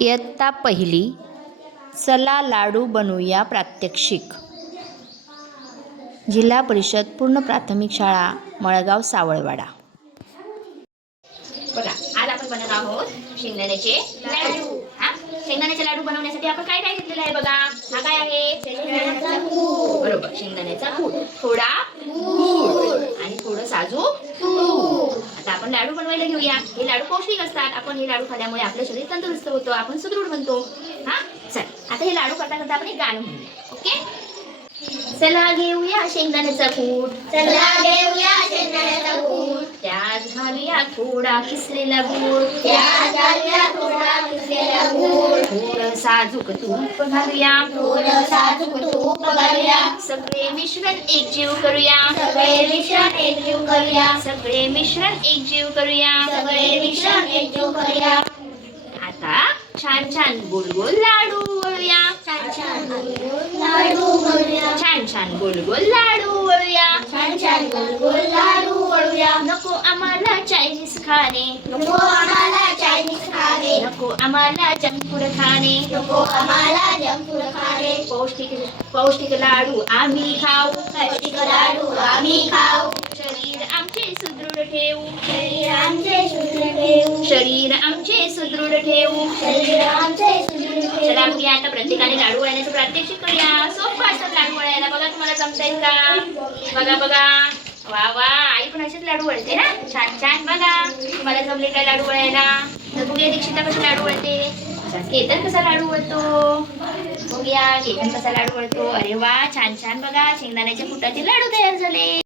इयत्ता पहिली. चला लाडू बनवूया प्रात्यक्षिक. जिल्हा परिषद पूर्ण प्राथमिक शाळा मळगाव सावळवाडा. बघा, आज आपण बनवत आहोत शेंगदाण्याचे लाडू. शेंगदाण्याचे लाडू बनवण्यासाठी आपण काय काय घेतलेलं आहे बघा. हा काय आहे? शेंगदाण्याचा कूट. बरोबर, शेंगदाण्याचा कूट, थोडा गूळ आणि थोडं साजूक तूप. आता आपण लाडू बनवायला घेऊया. हे लाडू पौष्टिक असतात. आपण हे लाडू खाल्यामुळे आपलं शरीर तंदुरुस्त होतं, आपण सुदृढ बनतो. चल, आता हे लाडू करता करता आपण एक गाणं म्हणूया. ओके. चला घेऊया शेंगदाण्याचा कूट, चला घेऊया शेंगदाण्याचा कूट, त्यात घालूया थोडा किसलेला गूळ, त्यात घालूया थोडा किसलेला गूळ, थोडं साजूक तूप घालूया, थोडं साजूक तूप घालूया, सगळे मिश्रण एकजीव करूया, सगळे मिश्रण एकजीव करूया, सगळे मिश्रण एकजीव करूया, सगळे मिश्रण एकजीव करूया. आता छान छान गोल गोल लाडू वळूया, छान छान गोल लाडू वळूया, छान छान गोल गोल लाडू वळूया, छान छान गोल गोल लाडू वळूया. नको आम्हाला चायनीज खाणे, नको आम्हाला चायनीज खाणे, नको आम्हाला जंक फूड खाणे, नको आम्हाला जंक फूड खाणे, पौष्टिक पौष्टिक लाडू आम्ही खाऊ, पौष्टिक लाडू आम्ही खाऊ, शरीर आमचे सुदृढ ठेवू, शरीर आमचे सुदृढ ठेवू, शरीर आमचे सुदृढ ठेवू. शरीर आमचे सुदृढ चला, ठेवू. आपण आता प्रत्येकाने लाडू वळण्याचं प्रात्यक्षिक करूया. सोपं असतात लाडू वळायला. बघा, तुम्हाला जमतायत का? बघा बघा, वा वा, आई पण असेच लाडू वळते ना. छान छान. बघा, तुम्हाला जमले काय लाडू वळायला? तर बघूया दीक्षिता कशी लाडू वळते. केतन कसा लाडू वळतो. बघूया केतन कसा लाडू वळतो. अरे वा, छान छान. बघा, शेंगदाण्याच्या कुटाचे लाडू तयार झाले.